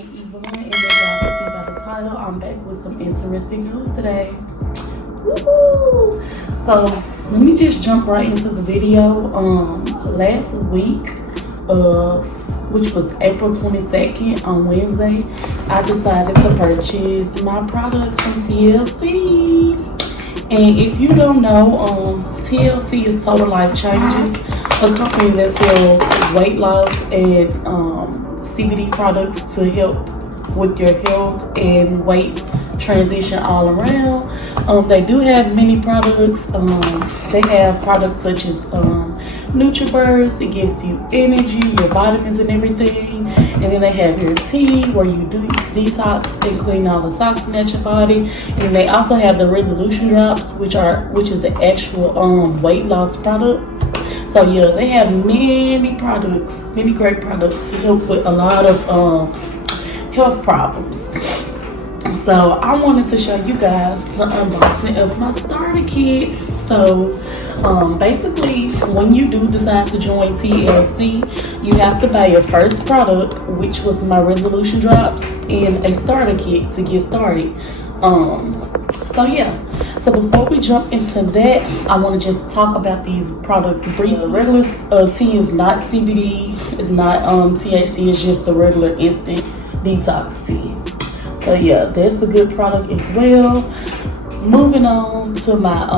Yvonne, and as y'all can see by the title, I'm back with some interesting news today. Woo! So let me just jump right into the video. Last week, which was April 22nd on Wednesday, I decided to purchase my products from TLC. And if you don't know, TLC is Total Life Changes, a company that sells weight loss and CBD products to help with your health and weight transition all around. They do have many products. They have products such as NutriBurst. It gives you energy, your vitamins and everything. And then they have your tea where you do detox and clean all the toxin at your body. And they also have the resolution drops, which is the actual weight loss product. So yeah, they have many products, many great products to help with a lot of health problems. So I wanted to show you guys the unboxing of my starter kit. So basically, when you do decide to join TLC, you have to buy your first product, which was my resolution drops, and a starter kit to get started. So yeah, so before we jump into that, I want to just talk about these products briefly. The regular tea is not CBD, it's not THC, it's just the regular instant detox tea. So yeah, that's a good product as well. Moving on to my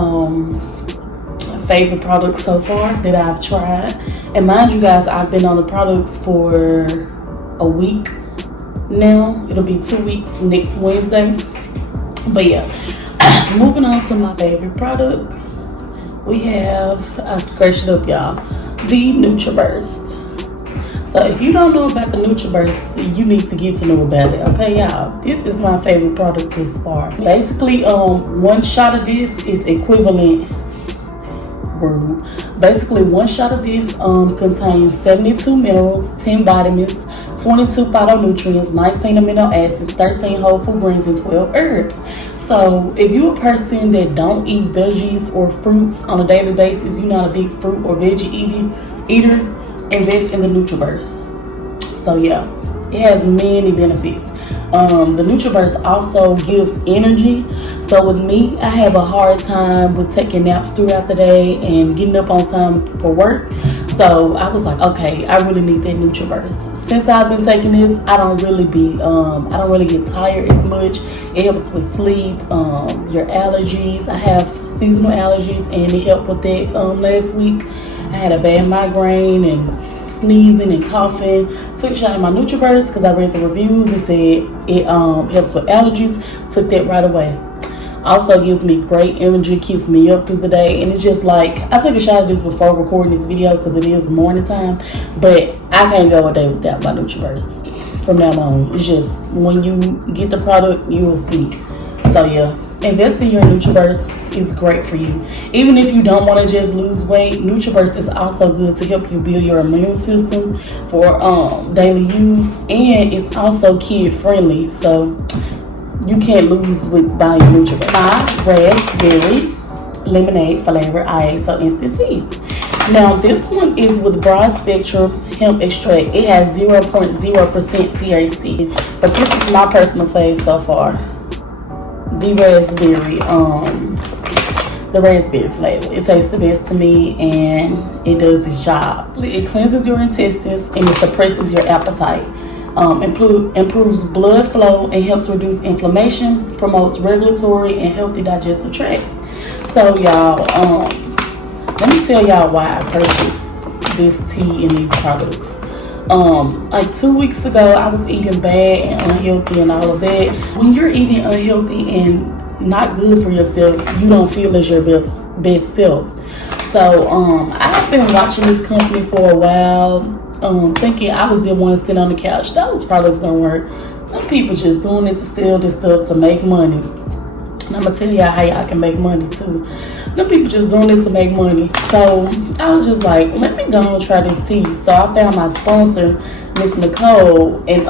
favorite product so far that I've tried. And mind you guys, I've been on the products for a week now. It'll be 2 weeks next Wednesday. But yeah, moving on to my favorite product, we have, I scratched it up y'all, the NutriBurst. So if you don't know about the NutriBurst, you need to get to know about it, okay y'all? This is my favorite product this far. Basically, one shot of this is equivalent, basically one shot of this contains 72 minerals, 10 vitamins, 22 phytonutrients, 19 amino acids, 13 whole food grains, and 12 herbs. So if you're a person that don't eat veggies or fruits on a daily basis, you're not a big fruit or veggie eater, invest in the NutriBurst. So yeah, it has many benefits. The NutriBurst also gives energy. So with me, I have a hard time with taking naps throughout the day and getting up on time for work. So I was like, okay, I really need that NutriBurst. Since I've been taking this, I don't really get tired as much. It helps with sleep, your allergies. I have seasonal allergies, and it helped with that. Last week, I had a bad migraine and sneezing and coughing. Took a shot of my NutriBurst because I read the reviews and said it helps with allergies. Took that right away. Also gives me great energy, keeps me up through the day, and it's just like, I took a shot of this before recording this video because it is morning time, but I can't go a day without my NutriBurst from now on. It's just, when you get the product, you will see. So yeah, invest in your NutriBurst is great for you. Even if you don't want to just lose weight, NutriBurst is also good to help you build your immune system for daily use, and it's also kid friendly, so you can't lose with buying NutriBurst. My raspberry lemonade flavor ISO instant tea. Now this one is with broad spectrum hemp extract. It has 0.0% THC, but this is my personal fave so far. The raspberry flavor. It tastes the best to me, and it does its job. It cleanses your intestines and it suppresses your appetite. Improves blood flow and helps reduce inflammation, promotes regulatory and healthy digestive tract. So y'all, let me tell y'all why I purchased this tea and these products. Like 2 weeks ago, I was eating bad and unhealthy and all of that. When you're eating unhealthy and not good for yourself, you don't feel as your best self. So I've been watching this company for a while, thinking I was the one sitting on the couch. Those products don't work. Some people just doing it to sell this stuff to make money. And I'm gonna tell y'all how y'all can make money too. Them people just doing it to make money. So I was just like, let me go and try this tea. So I found my sponsor, Miss Nicole, and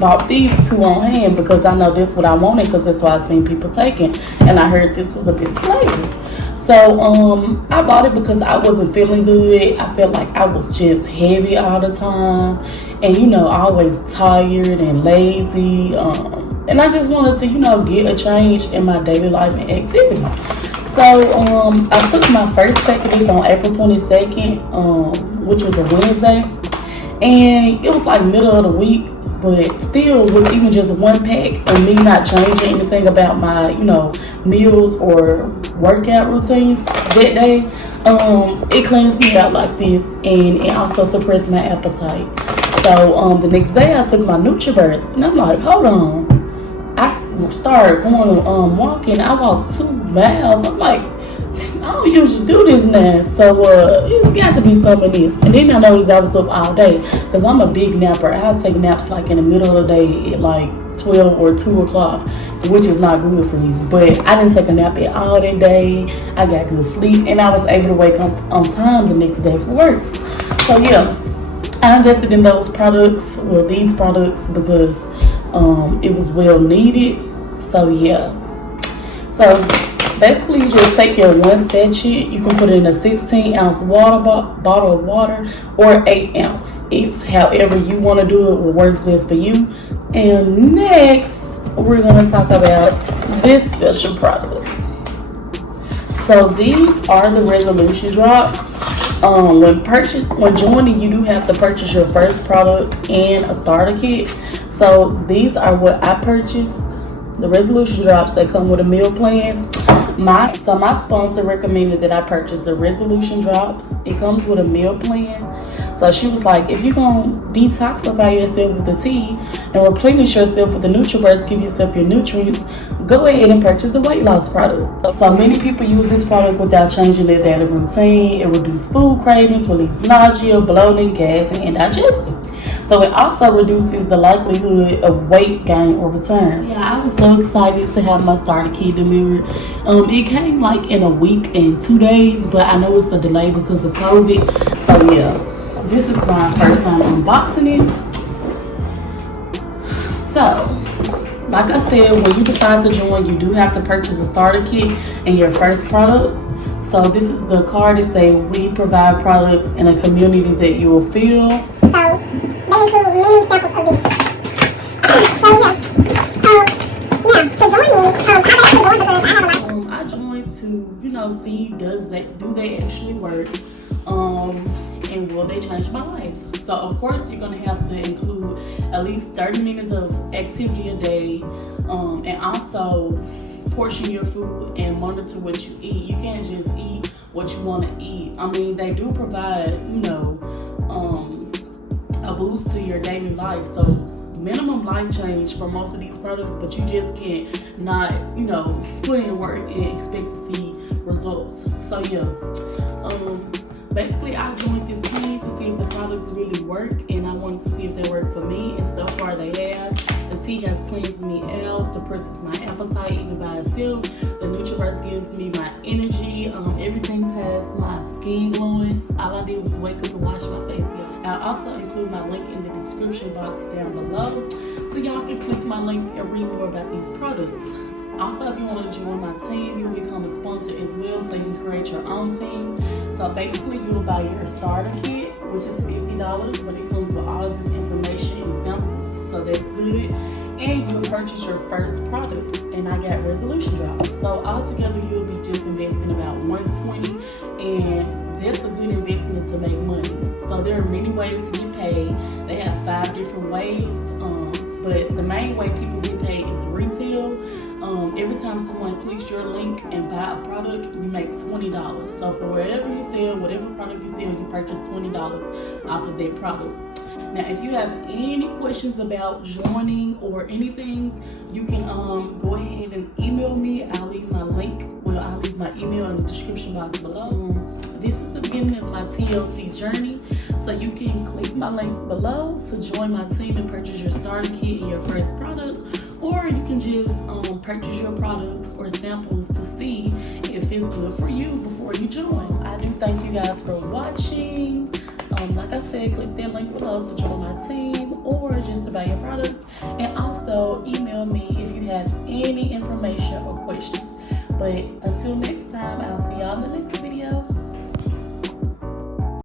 bought these two on hand because I know this what I wanted, because that's what I seen people taking, and I heard this was the best flavor. So So I bought it because I wasn't feeling good. I felt like I was just heavy all the time, and always tired and lazy. And I just wanted to get a change in my daily life and activity. So I took my first pack of this on April 22nd, which was a Wednesday, and it was like middle of the week. But still, with even just one pack and me not changing anything about my, meals or workout routines that day, it cleans me out like this, and it also suppressed my appetite. So the next day, I took my NutriBurst, and I'm like, hold on. I started going walking. I walked 2 miles. I'm like, I don't usually do this now, so it's got to be some of this. And then I noticed I was up all day because I'm a big napper. I'll take naps like in the middle of the day at like 12 or 2 o'clock, which is not good for me. But I didn't take a nap at all that day. I got good sleep, and I was able to wake up on time the next day for work. So yeah, I invested in those products, or these products, because it was well needed. So yeah. So basically, you just take your 1 sachet. You can put it in a 16-ounce bottle of water or 8 ounce. It's however you want to do it, what works best for you. And next, we're going to talk about this special product. So these are the resolution drops. When joining, you do have to purchase your first product and a starter kit. So these are what I purchased. The resolution drops that come with a meal plan. My sponsor recommended that I purchase the resolution drops. It comes with a meal plan. So she was like, if you're going to detoxify yourself with the tea and replenish yourself with the NutriBurst, give yourself your nutrients, go ahead and purchase the weight loss product. So many people use this product without changing their daily routine. It reduces food cravings, relieves nausea, bloating, gas, and indigestion. So it also reduces the likelihood of weight gain or return. Yeah, I was so excited to have my starter kit delivered. It came like in a week and 2 days, but I know it's a delay because of COVID. So yeah, this is my first time unboxing it. So, like I said, when you decide to join, you do have to purchase a starter kit and your first product. So this is the card that say we provide products in a community that you will feel. They include many samples of this. So yeah. Now to join me, I actually joined because I have a lot. I joined to, see do they actually work? And will they change my life? So of course you're gonna have to include at least 30 minutes of activity a day, and also portion your food and monitor what you eat. You can't just eat what you want to eat. I mean, they do provide, a boost to your daily life. So minimum life change for most of these products, but you just can't not, put in work and expect to see results. So yeah, basically I joined this team to see if the products really work, and I wanted to see if they work for me, and so far they have. The tea has cleansed me out, suppresses my appetite even by itself. The NutriBurst gives me my energy. Everything has my skin glowing. All I did was wake up and wash my face. I'll also include my link in the description box down below, so y'all can click my link and read more about these products. Also, if you want to join my team, you'll become a sponsor as well, so you can create your own team. So basically, you'll buy your starter kit, which is $50, but it comes with all of this information and samples, so that's good. And you'll purchase your first product, and I got resolution drops. So altogether, you'll be just investing about $120, and that's a good investment to make money. So there are many ways to get paid. They have 5 different ways, but the main way people get paid is retail. Every time someone clicks your link and buy a product, you make $20. So for wherever you sell, whatever product you sell, you purchase $20 off of that product. Now, if you have any questions about joining or anything, you can go ahead and email me. I'll leave my email in the description box below. This is the beginning of my TLC journey, so you can click my link below to join my team and purchase your starter kit and your first product, or you can just purchase your products or samples to see if it's good for you before you join. I do thank you guys for watching. Like I said, click that link below to join my team or just to buy your products, and also email me if you have any information or questions. But until next time, I'll